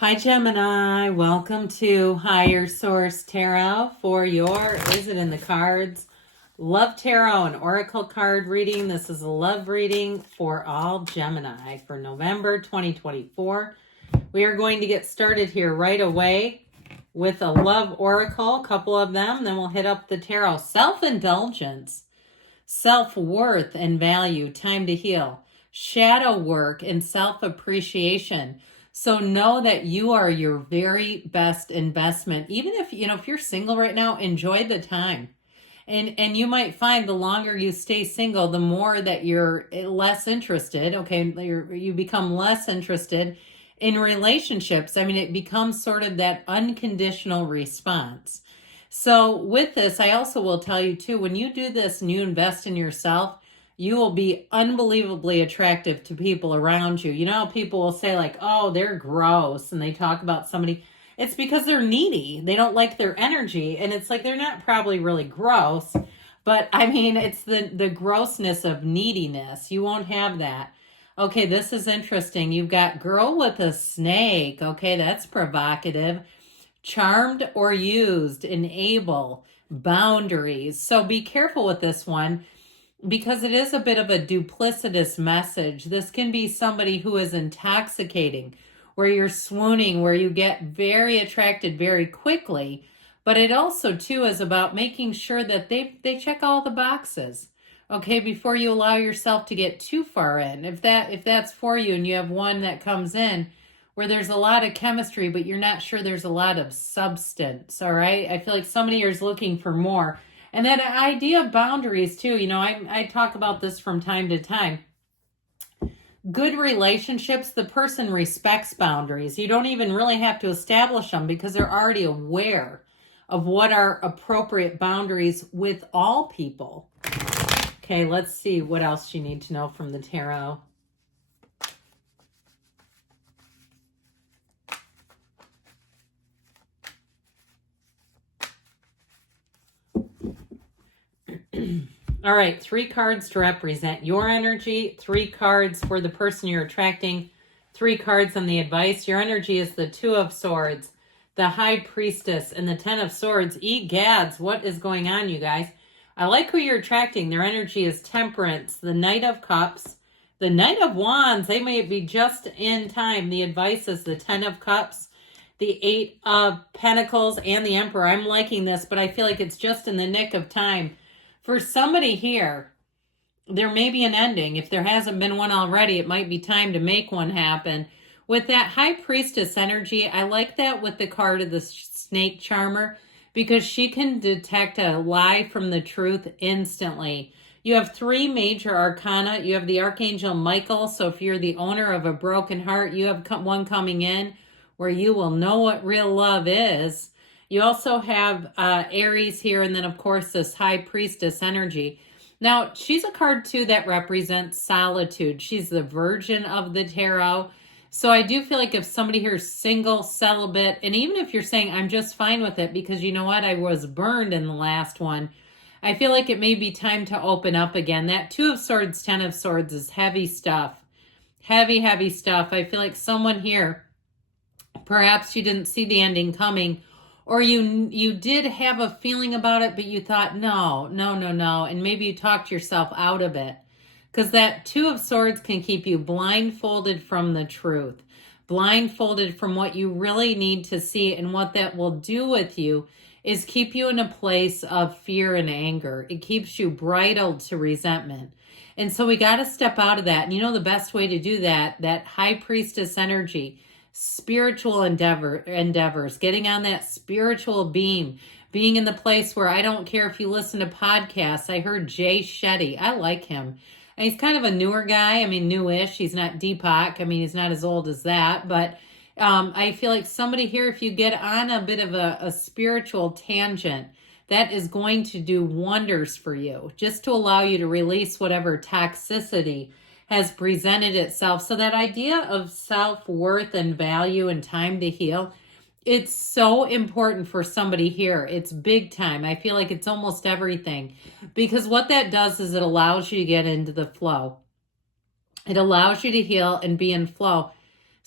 Hi Gemini, welcome to Higher Source Tarot for your Is It in the Cards? Love Tarot and Oracle card reading. This is a love reading for all Gemini for November 2024. We are going to get started here right away with a love oracle, a couple of them, then we'll hit up the tarot. Self-indulgence, self-worth and value, time to heal, shadow work and self-appreciation. So know that you are your very best investment. Even if, if you're single right now, enjoy the time. And you might find the longer you stay single, the more that you're less interested. Okay, you become less interested in relationships. I mean, it becomes sort of that unconditional response. So with this, I also will tell you too, when you do this and you invest in yourself, you will be unbelievably attractive to people around you. You know, people will say like, oh, they're gross, and they talk about somebody. It's because they're needy. They don't like their energy. And it's like, they're not probably really gross, but I mean, it's the grossness of neediness. You won't have that. Okay, this is interesting. You've got girl with a snake. Okay, that's provocative. Charmed or used, enable, boundaries. So be careful with this one, because it is a bit of a duplicitous message. This can be somebody who is intoxicating, where you're swooning, where you get very attracted very quickly. But it also, too, is about making sure that they check all the boxes, okay, before you allow yourself to get too far in. If that's for you and you have one that comes in where there's a lot of chemistry, but you're not sure there's a lot of substance, all right? I feel like somebody here is looking for more. And that idea of boundaries too, I talk about this from time to time. Good relationships, the person respects boundaries. You don't even really have to establish them because they're already aware of what are appropriate boundaries with all people. Okay, let's see what else you need to know from the tarot. All right, 3 cards to represent your energy, 3 cards for the person you're attracting, 3 cards on the advice. Your energy is the 2 of Swords, the High Priestess, and the 10 of Swords. Egads, what is going on, you guys? I like who you're attracting. Their energy is Temperance, the Knight of Cups, the Knight of Wands. They may be just in time. The advice is the 10 of Cups, the 8 of Pentacles, and the Emperor. I'm liking this, but I feel like it's just in the nick of time. For somebody here, there may be an ending. If there hasn't been one already, it might be time to make one happen. With that High Priestess energy, I like that with the card of the Snake Charmer, because she can detect a lie from the truth instantly. You have 3 major arcana. You have the Archangel Michael. So if you're the owner of a broken heart, you have one coming in where you will know what real love is. You also have Aries here, and then, of course, this High Priestess energy. Now, she's a card, too, that represents solitude. She's the Virgin of the tarot. So I do feel like if somebody here is single, celibate, and even if you're saying, I'm just fine with it because, you know what, I was burned in the last one, I feel like it may be time to open up again. That 2 of Swords, 10 of Swords is heavy stuff. Heavy, heavy stuff. I feel like someone here, perhaps you didn't see the ending coming, or you did have a feeling about it, but you thought, no. And maybe you talked yourself out of it. Because that 2 of Swords can keep you blindfolded from the truth. Blindfolded from what you really need to see. And what that will do with you is keep you in a place of fear and anger. It keeps you bridled to resentment. And so we got to step out of that. And you know the best way to do that, that High Priestess energy, spiritual endeavors, getting on that spiritual beam, being in the place where I don't care if you listen to podcasts. I heard Jay Shetty. I like him. And he's kind of a newer guy. I mean, newish. He's not Deepak. I mean, he's not as old as that. But I feel like somebody here, if you get on a bit of a spiritual tangent, that is going to do wonders for you, just to allow you to release whatever toxicity has presented itself. So that idea of self-worth and value and time to heal, it's so important for somebody here. It's big time. I feel like it's almost everything, because what that does is it allows you to get into the flow. It allows you to heal and be in flow.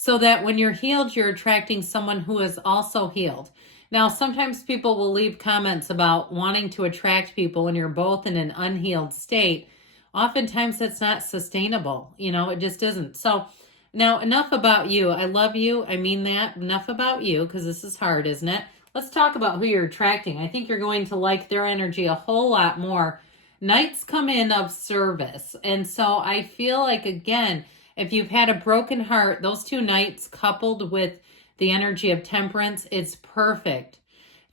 so that when you're healed, you're attracting someone who is also healed. Now, sometimes people will leave comments about wanting to attract people when you're both in an unhealed state. Oftentimes that's not sustainable. It just isn't. So now enough about you. I love you. I mean that. Enough about you, because this is hard, isn't it? Let's talk about who you're attracting. I think you're going to like their energy a whole lot more. Knights come in of service. And so I feel like, again, if you've had a broken heart, those two knights coupled with the energy of temperance, it's perfect.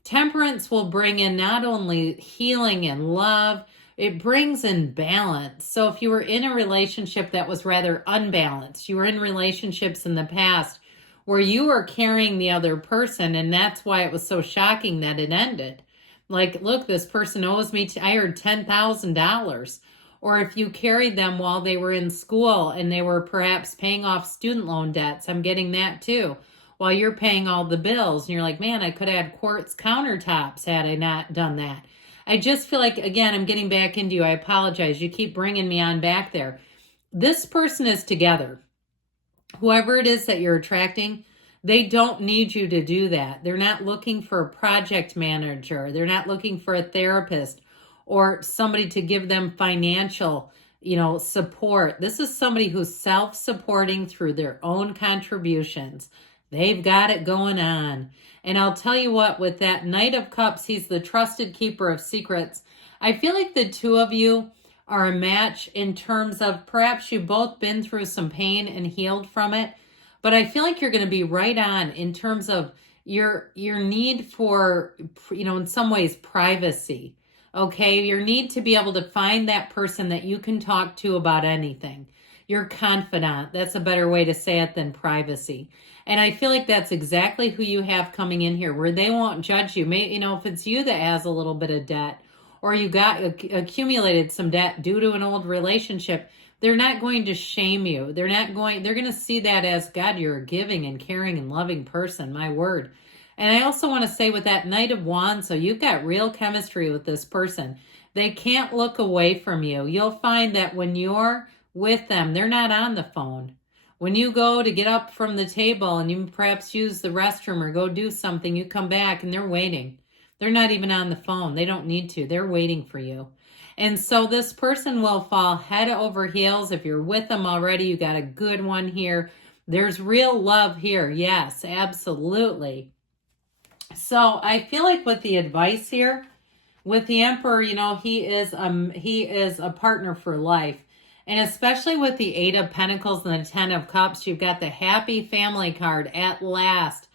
Temperance will bring in not only healing and love, it brings in balance. So if you were in a relationship that was rather unbalanced, you were in relationships in the past where you were carrying the other person, and that's why it was so shocking that it ended. Like, look, this person owes me, I heard $10,000. Or if you carried them while they were in school and they were perhaps paying off student loan debts, I'm getting that too, while you're paying all the bills. And you're like, man, I could have had quartz countertops had I not done that. I just feel like, again, I'm getting back into you. I apologize. You keep bringing me on back there. This person is together. Whoever it is that you're attracting, they don't need you to do that. They're not looking for a project manager. They're not looking for a therapist or somebody to give them financial, support. This is somebody who's self-supporting through their own contributions. They've got it going on. And I'll tell you what, with that Knight of Cups, he's the trusted keeper of secrets. I feel like the two of you are a match in terms of perhaps you've both been through some pain and healed from it. But I feel like you're going to be right on in terms of your need for, in some ways, privacy. Okay, your need to be able to find that person that you can talk to about anything. Your confidant. That's a better way to say it than privacy. And I feel like that's exactly who you have coming in here, where they won't judge you. If it's you that has a little bit of debt, or you got accumulated some debt due to an old relationship, they're not going to shame you. They're going to see that as, God, you're a giving and caring and loving person, my word. And I also want to say with that Knight of Wands, so you've got real chemistry with this person. They can't look away from you. You'll find that when you're with them, they're not on the phone. When you go to get up from the table and you perhaps use the restroom or go do something, you come back and they're waiting. They're not even on the phone. They don't need to. They're waiting for you. And so this person will fall head over heels. If you're with them already, you got a good one here. There's real love here. Yes, absolutely. So I feel like with the advice here, with the Emperor, he is a partner for life. And especially with the Eight of Pentacles and the Ten of Cups, you've got the happy family card at last.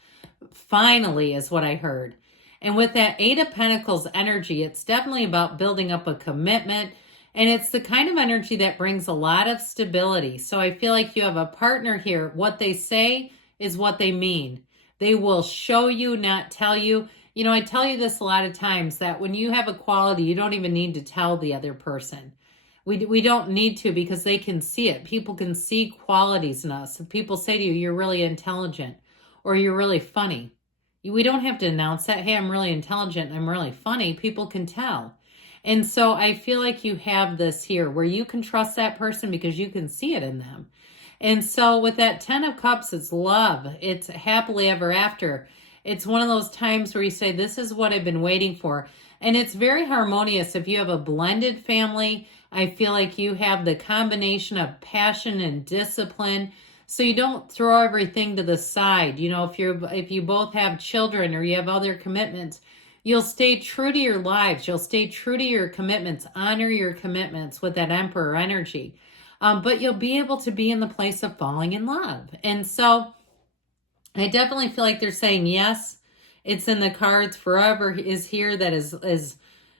Finally is what I heard. And with that Eight of Pentacles energy, it's definitely about building up a commitment. And it's the kind of energy that brings a lot of stability. So I feel like you have a partner here. What they say is what they mean. They will show you, not tell you. I tell you this a lot of times, that when you have a quality, you don't even need to tell the other person. We don't need to, because they can see it. People can see qualities in us. If people say to you, you're really intelligent or you're really funny, we don't have to announce that. Hey, I'm really intelligent. I'm really funny. People can tell. And so I feel like you have this here where you can trust that person because you can see it in them. And so with that Ten of Cups, it's love. It's happily ever after. It's one of those times where you say, this is what I've been waiting for. And it's very harmonious. If you have a blended family, I feel like you have the combination of passion and discipline. So you don't throw everything to the side. If you both have children or you have other commitments, you'll stay true to your lives. You'll stay true to your commitments. Honor your commitments with that Emperor energy. But you'll be able to be in the place of falling in love. And so I definitely feel like they're saying yes. It's in the cards. Forever is here. That is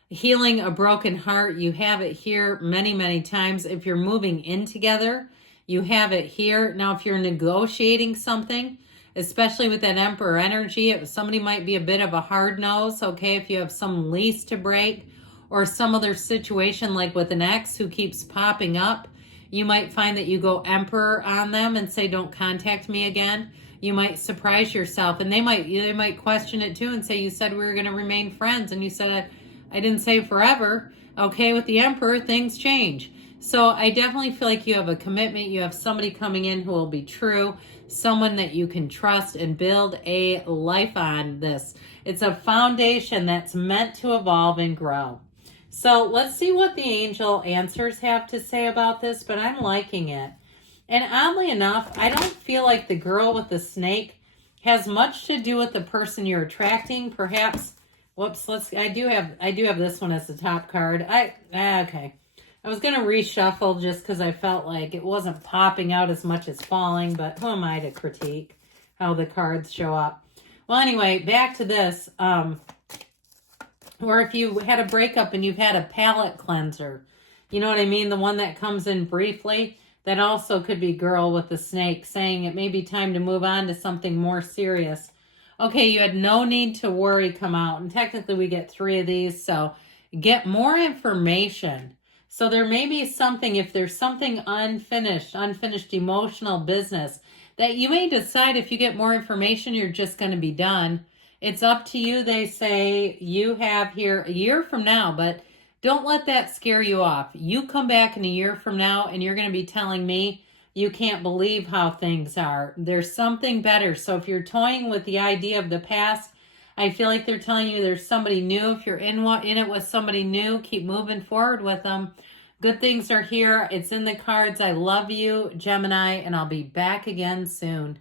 healing a broken heart. You have it here many, many times. If you're moving in together, you have it here. Now, if you're negotiating something, especially with that Emperor energy, somebody might be a bit of a hard nose, okay? If you have some lease to break or some other situation like with an ex who keeps popping up, you might find that you go Emperor on them and say, don't contact me again. You might surprise yourself, and they might question it too and say, you said we were going to remain friends, and you said, I didn't say forever. Okay, with the Emperor, things change. So I definitely feel like you have a commitment. You have somebody coming in who will be true, someone that you can trust and build a life on this. It's a foundation that's meant to evolve and grow. So let's see what the angel answers have to say about this, but I'm liking it. And oddly enough, I don't feel like the girl with the snake has much to do with the person you're attracting. Perhaps, whoops, I do have this one as the top card. Okay. I was going to reshuffle just because I felt like it wasn't popping out as much as falling, but who am I to critique how the cards show up? Well, anyway, back to this. Or if you had a breakup and you've had a palate cleanser, you know what I mean? The one that comes in briefly, that also could be girl with the snake saying it may be time to move on to something more serious. Okay, you had no need to worry come out. And technically we get 3 of these, so get more information. So there may be something, if there's something unfinished emotional business, that you may decide if you get more information, you're just going to be done. It's up to you, they say. You have here a year from now, but don't let that scare you off. You come back in a year from now and you're going to be telling me you can't believe how things are. There's something better. So if you're toying with the idea of the past, I feel like they're telling you there's somebody new. If you're in it with somebody new, keep moving forward with them. Good things are here. It's in the cards. I love you, Gemini, and I'll be back again soon.